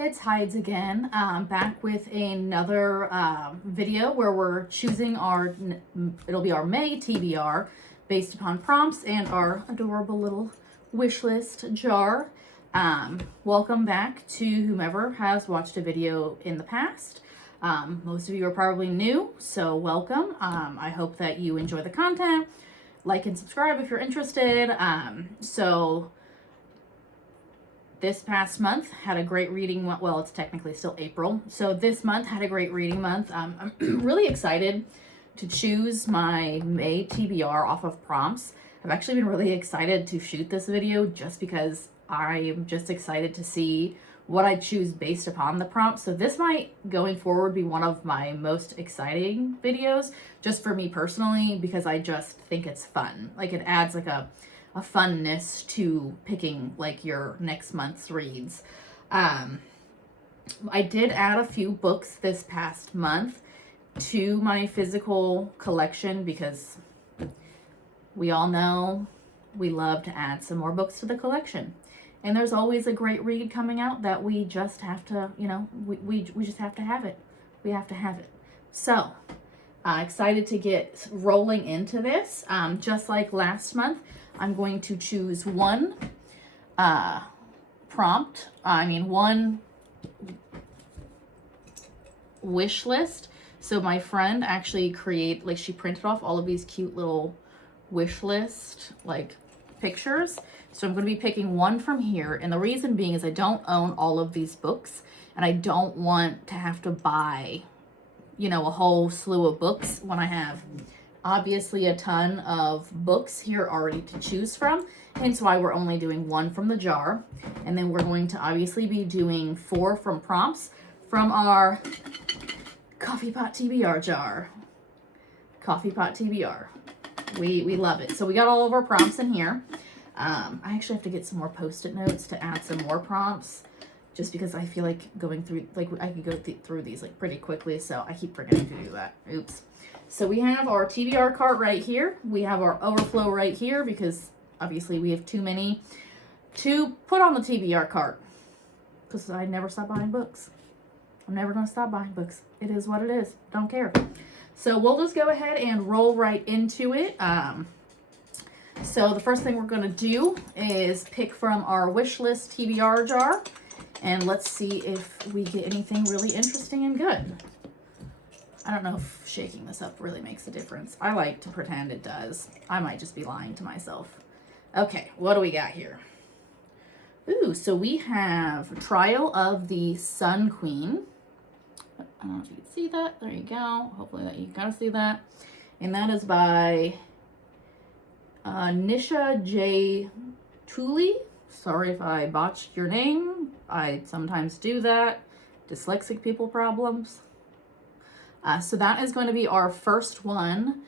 It's Hides again, back with another video where we're choosing it'll be our May TBR based upon prompts and our adorable little wish list jar. Welcome back to whomever has watched a video in the past. Most of you are probably new, so welcome. I hope that you enjoy the content. Like and subscribe if you're interested. This past month had a great reading month. Well, it's technically still April. So this month had a great reading month. I'm really excited to choose my May TBR off of prompts. I've actually been really excited to shoot this video just because I'm just excited to see what I choose based upon the prompts. So this might, going forward, be one of my most exciting videos just for me personally, because I just think it's fun. Like, it adds like a funness to picking like your next month's reads. I did add a few books this past month to my physical collection because we all know we love to add some more books to the collection. And there's always a great read coming out that we just have to, we just have to have it. We have to have it. So, excited to get rolling into this. Just like last month, I'm going to choose one one wish list. So my friend actually she printed off all of these cute little wish list pictures. So I'm going to be picking one from here. And the reason being is I don't own all of these books and I don't want to have to buy, a whole slew of books when I have obviously a ton of books here already to choose from, hence why we're only doing one from the jar. And then we're going to obviously be doing 4 from prompts from our Coffee Pot TBR jar. Coffee Pot TBR. We love it. So we got all of our prompts in here. I actually have to get some more post-it notes to add some more prompts, just because I feel like going through, I could go through these pretty quickly, so I keep forgetting to do that. Oops. So we have our TBR cart right here. We have our overflow right here because obviously we have too many to put on the TBR cart because I never stop buying books. I'm never going to stop buying books. It is what it is. Don't care. So we'll just go ahead and roll right into it. So the first thing we're going to do is pick from our wish list TBR jar. And let's see if we get anything really interesting and good. I don't know if shaking this up really makes a difference. I like to pretend it does. I might just be lying to myself. Okay, what do we got here? Ooh, so we have Trial of the Sun Queen. I don't know if you can see that. There you go. Hopefully that you can kind of see that. And that is by Nisha J. Tooley. Sorry if I botched your name. I sometimes do that. Dyslexic people problems. So that is going to be our first one,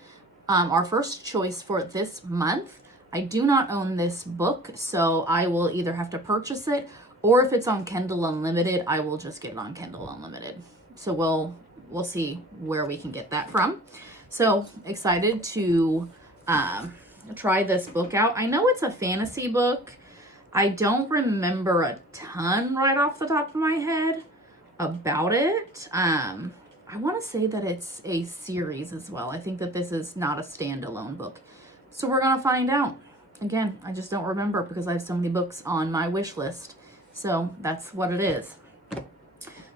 our first choice for this month. I do not own this book, so I will either have to purchase it, or if it's on Kindle Unlimited, I will just get it on Kindle Unlimited. So we'll see where we can get that from. So excited to try this book out. I know it's a fantasy book. I don't remember a ton right off the top of my head about it. I want to say that it's a series as well. I think that this is not a standalone book. So we're going to find out. Again, I just don't remember because I have so many books on my wish list. So that's what it is.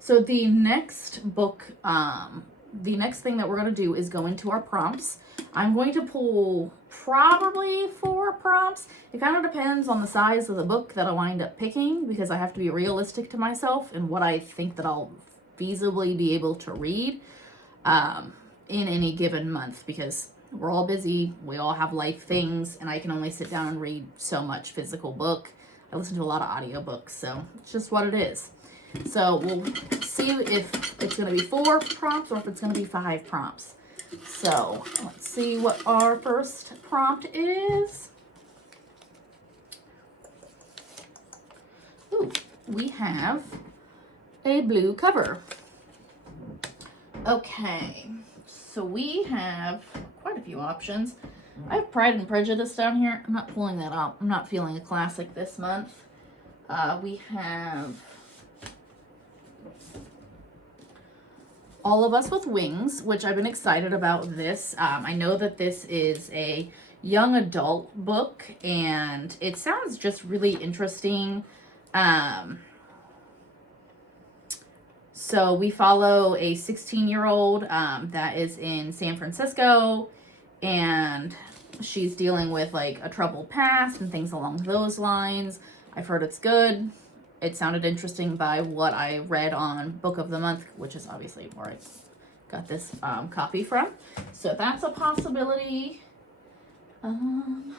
So the next book, the next thing that we're going to do is go into our prompts. I'm going to pull probably 4 prompts. It kind of depends on the size of the book that I wind up picking because I have to be realistic to myself and what I think that I'll feasibly be able to read in any given month, because we're all busy, we all have life things, and I can only sit down and read so much physical book. I listen to a lot of audiobooks, so it's just what it is. So we'll see if it's going to be 4 prompts or if it's going to be 5 prompts. So let's see what our first prompt is. Ooh, we have a blue cover. Okay, so we have quite a few options. I have Pride and Prejudice down here. I'm not pulling that up. I'm not feeling a classic this month. We have All of Us with Wings, which I've been excited about this. I know that this is a young adult book, and it sounds just really interesting. So we follow a 16-year-old that is in San Francisco, and she's dealing with like a troubled past and things along those lines. I've heard it's good. It sounded interesting by what I read on Book of the Month, which is obviously where I got this copy from. So that's a possibility. I'm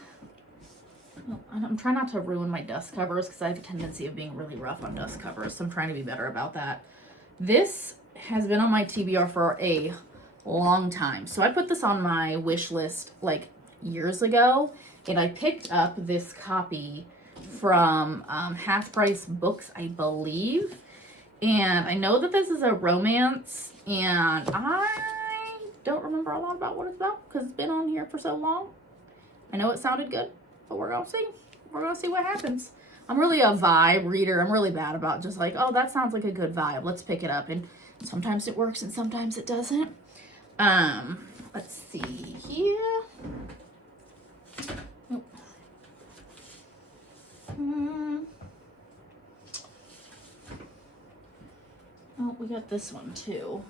trying not to ruin my dust covers because I have a tendency of being really rough on dust covers. So I'm trying to be better about that. This has been on my TBR for a long time. So I put this on my wish list like years ago, and I picked up this copy from Half Price Books, I believe. And I know that this is a romance, and I don't remember a lot about what it's about because it's been on here for so long. I know it sounded good, but we're gonna see. We're gonna see what happens. I'm really a vibe reader. I'm really bad about just like, oh, that sounds like a good vibe. Let's pick it up. And sometimes it works and sometimes it doesn't. Let's see here. Oh, we got this one too.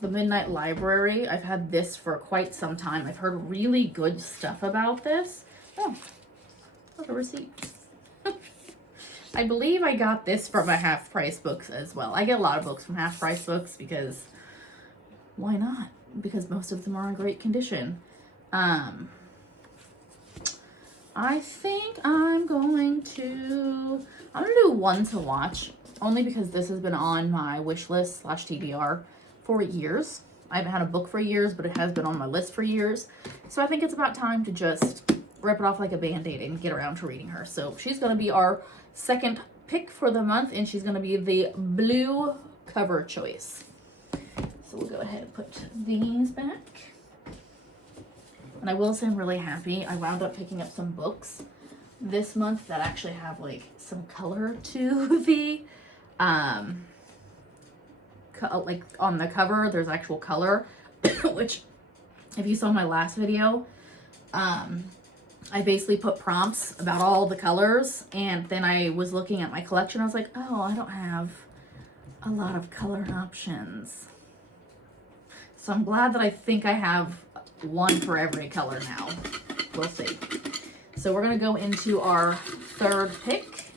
The Midnight Library. I've had this for quite some time. I've heard really good stuff about this. Oh, look, a receipt. I believe I got this from a Half Price Books as well. I get a lot of books from Half Price Books because why not? Because most of them are in great condition. I think I'm gonna do one to watch, only because this has been on my wish list / TBR for years. I haven't had a book for years, but it has been on my list for years. So I think it's about time to just rip it off like a band-aid and get around to reading her. So she's going to be our second pick for the month, and she's going to be the blue cover choice. So we'll go ahead and put these back. And I will say I'm really happy. I wound up picking up some books this month that actually have like some color to the like on the cover. There's actual color, which if you saw my last video, I basically put prompts about all the colors, and then I was looking at my collection. I was like, oh, I don't have a lot of color options. So I'm glad that I think I have one for every color now. We'll see. So we're going to go into our third pick.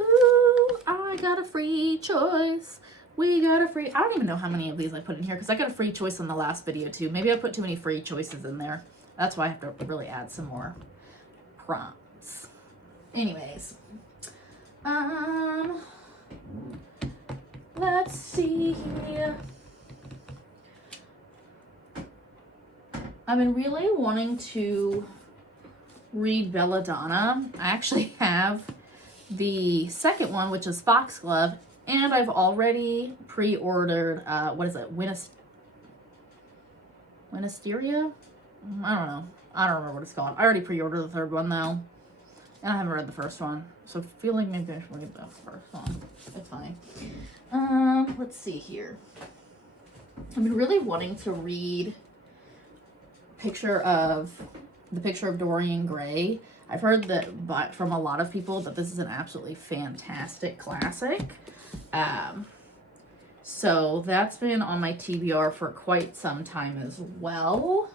Ooh, I got a free choice. We got a free, I don't even know how many of these I put in here because I got a free choice on the last video too. Maybe I put too many free choices in there. That's why I have to really add some more prompts. Anyways, let's see here. I've been really wanting to read Belladonna. I actually have the second one, which is Foxglove, and I've already pre-ordered, what is it, Wisteria? I don't know. I don't remember what it's called. I already pre-ordered the third one, though, and I haven't read the first one, so feeling maybe I should read the first one. It's fine. Let's see here. I've been really wanting to read the picture of Dorian Gray. I've heard that from a lot of people that this is an absolutely fantastic classic. So that's been on my TBR for quite some time as well.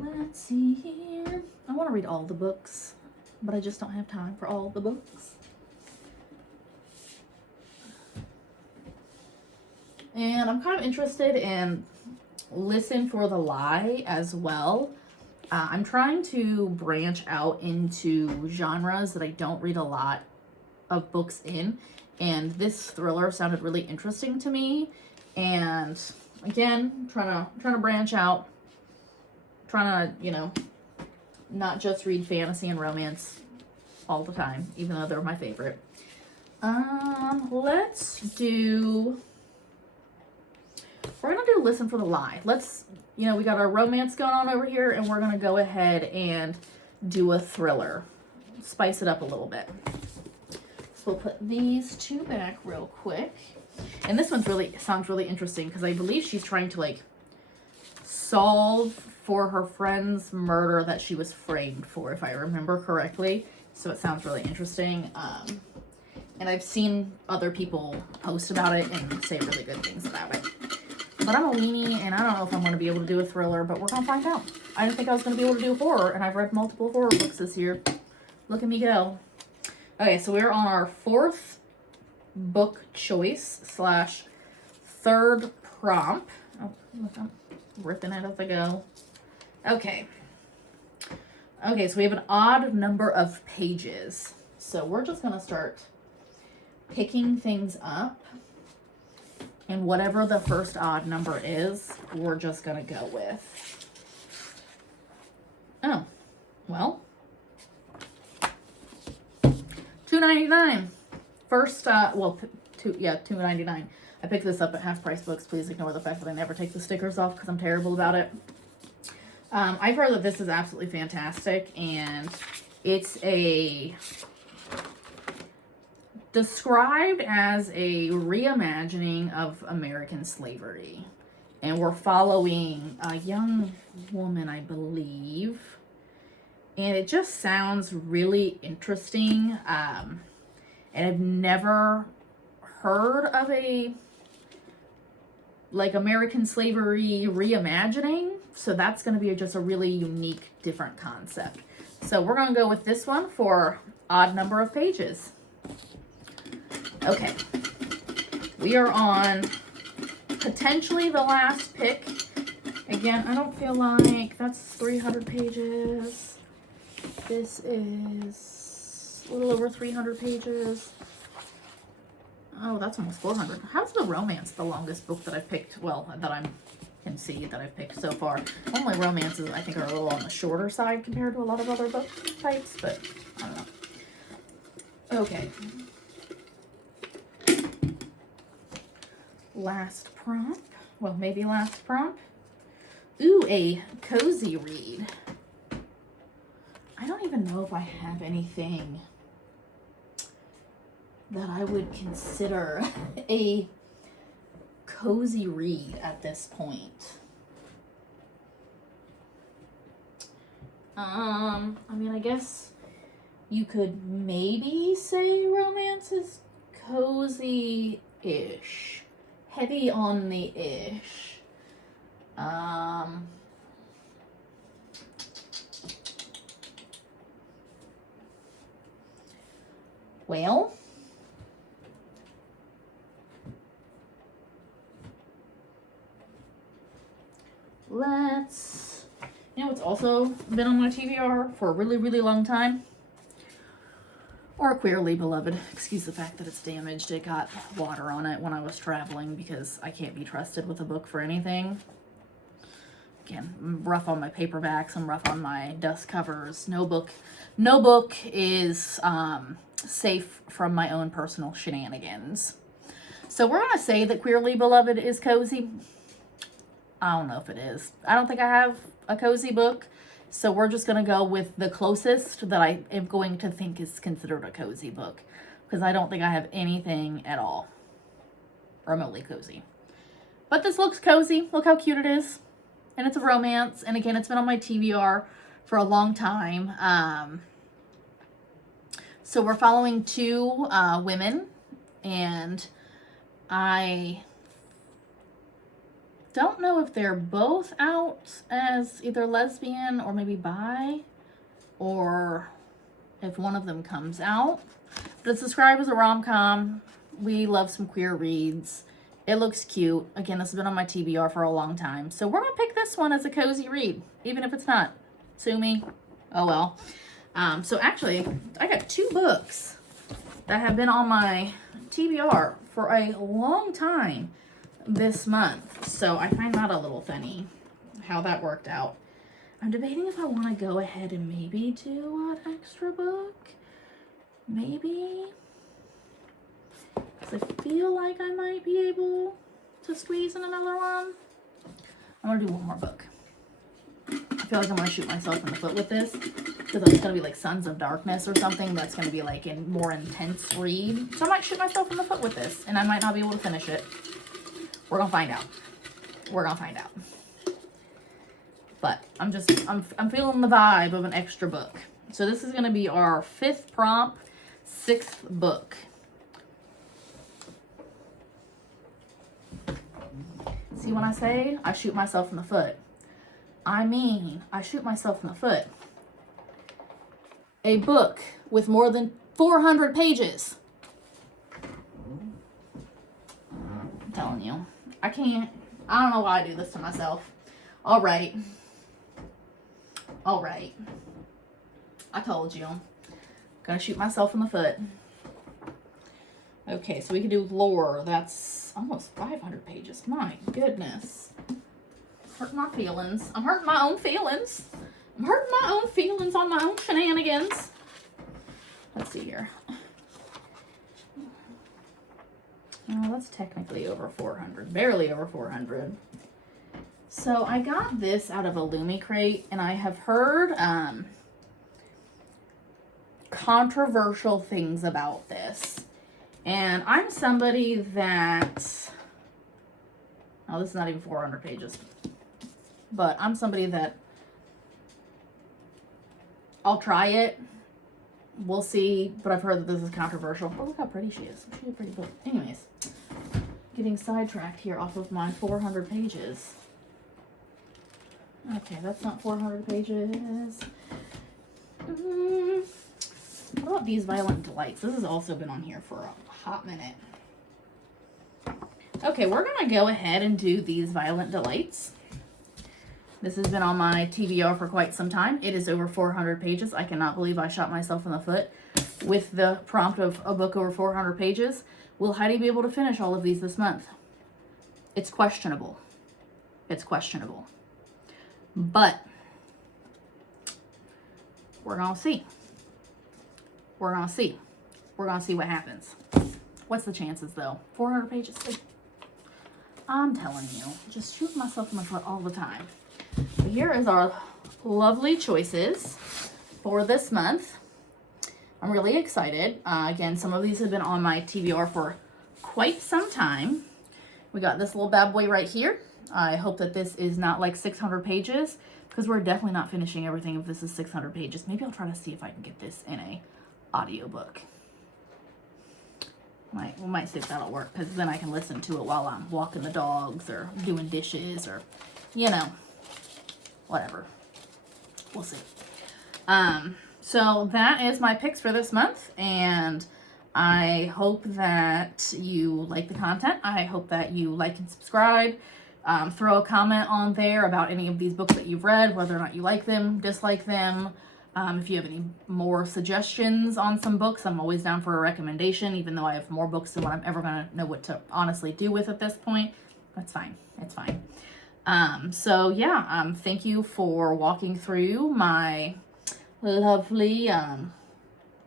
Let's see here. I want to read all the books, but I just don't have time for all the books. And I'm kind of interested in Listen for the Lie as well. I'm trying to branch out into genres that I don't read a lot of books in, and this thriller sounded really interesting to me. And again, trying to branch out, trying to, you know, not just read fantasy and romance all the time, even though they're my favorite. Let's do, we're gonna do Listen for the Lie. Let's, you know, we got our romance going on over here, and we're gonna go ahead and do a thriller. Spice it up a little bit. So we'll put these two back real quick. And this one's really, sounds really interesting because I believe she's trying to like solve for her friend's murder that she was framed for, if I remember correctly. So it sounds really interesting. And I've seen other people post about it and say really good things about it. But I'm a weenie, and I don't know if I'm going to be able to do a thriller, but we're going to find out. I didn't think I was going to be able to do horror, and I've read multiple horror books this year. Look at me go. Okay, so we're on our 4th book choice / third prompt. Oh, look, I'm ripping it as I go. Okay. Okay, so we have an odd number of pages. So we're just going to start picking things up, and whatever the first odd number is, we're just gonna go with. Oh, well, $2.99. First, well, $2.99. I picked this up at Half Price Books. Please ignore the fact that I never take the stickers off because I'm terrible about it. I've heard that this is absolutely fantastic, and it's described as a reimagining of American slavery. And we're following a young woman, I believe. And it just sounds really interesting. And I've never heard of a like American slavery reimagining. So that's going to be just a really unique, different concept. So we're going to go with this one for odd number of pages. Okay, we are on potentially the last pick. Again, I don't feel like that's 300 pages. This is a little over 300 pages. Oh, that's almost 400. How's the romance the longest book that I've picked? Well, that I can see that I've picked so far. All my romances, I think, are a little on the shorter side compared to a lot of other book types, but I don't know. Okay. Last prompt. Well, maybe last prompt. Ooh, a cozy read. I don't even know if I have anything that I would consider a cozy read at this point. I mean, I guess you could maybe say romance is cozy-ish. Heavy on the ish. Well, let's, you know, it's also been on my TBR for a really, really long time. Or Queerly Beloved. Excuse the fact that it's damaged. It got water on it when I was traveling because I can't be trusted with a book for anything. Again, I'm rough on my paperbacks. I'm rough on my dust covers. No book is safe from my own personal shenanigans. So we're going to say that Queerly Beloved is cozy. I don't know if it is. I don't think I have a cozy book. So we're just going to go with the closest that I am going to think is considered a cozy book. Because I don't think I have anything at all remotely cozy. But this looks cozy. Look how cute it is. And it's a romance. And again, it's been on my TBR for a long time. So we're following two women. And I don't know if they're both out as either lesbian or maybe bi, or if one of them comes out. But it's described as a rom-com. We love some queer reads. It looks cute. Again, this has been on my TBR for a long time. So we're going to pick this one as a cozy read, even if it's not. Sue me. Oh well. So actually, I got two books that have been on my TBR for a long time this month. So I find that a little funny how that worked out. I'm debating if I want to go ahead and maybe do an extra book. Maybe. because I feel like I might be able to squeeze in another one. I'm gonna do one more book. I feel like I'm gonna shoot myself in the foot with this because it's gonna be like Sons of Darkness or something that's gonna be like a more intense read. So I might shoot myself in the foot with this, and I might not be able to finish it. We're gonna find out. We're gonna find out. But I'm feeling the vibe of an extra book. So this is gonna be our 5th prompt, 6th book. See, when I say I shoot myself in the foot, I mean I shoot myself in the foot. A book with more than 400 pages. I'm telling you, I can't. I don't know why I do this to myself. All right. All right. I told you. I'm gonna shoot myself in the foot. Okay, so we can do lore. That's almost 500 pages. My goodness. Hurting my feelings. I'm hurting my own feelings. I'm hurting my own feelings on my own shenanigans. Let's see here. Oh, that's technically over 400. Barely over 400. So I got this out of a Lumi crate, and I have heard controversial things about this. And I'm somebody that, oh, this is not even 400 pages, but I'm somebody that I'll try it. We'll see, but I've heard that this is controversial. Oh, look how pretty she is. She's a pretty book. Anyways, getting sidetracked here off of my 400 pages. Okay, that's not 400 pages. What about these Violent Delights? This has also been on here for a hot minute. Okay, we're going to go ahead and do these Violent Delights. This has been on my TBR for quite some time. It is over 400 pages. I cannot believe I shot myself in the foot with the prompt of a book over 400 pages. Will Heidi be able to finish all of these this month? It's questionable. It's questionable. But we're going to see. We're going to see. We're going to see what happens. What's the chances, though? 400 pages? I'm telling you, just shoot myself in the foot all the time. So here is our lovely choices for this month. I'm really excited. Again, some of these have been on my TBR for quite some time. We got this little bad boy right here. I hope that this is not like 600 pages, because we're definitely not finishing everything if this is 600 pages. Maybe I'll try to see if I can get this in a audiobook. We might see if that'll work, because then I can listen to it while I'm walking the dogs or doing dishes or, you know, whatever. We'll see. So that is my picks for this month, and I hope that you like the content. I hope that you like and subscribe. Throw a comment on there about any of these books that you've read, whether or not you like them, dislike them. If you have any more suggestions on some books, I'm always down for a recommendation, even though I have more books than what I'm ever going to know what to honestly do with at this point. That's fine. It's fine. So yeah, thank you for walking through my lovely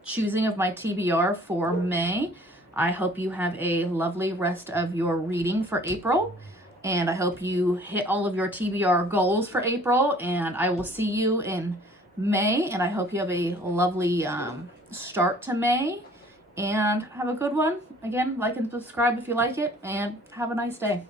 choosing of my TBR for May. I hope you have a lovely rest of your reading for April, and I hope you hit all of your TBR goals for April, and I will see you in May, and I hope you have a lovely start to May, and have a good one. Again, like and subscribe if you like it, and have a nice day.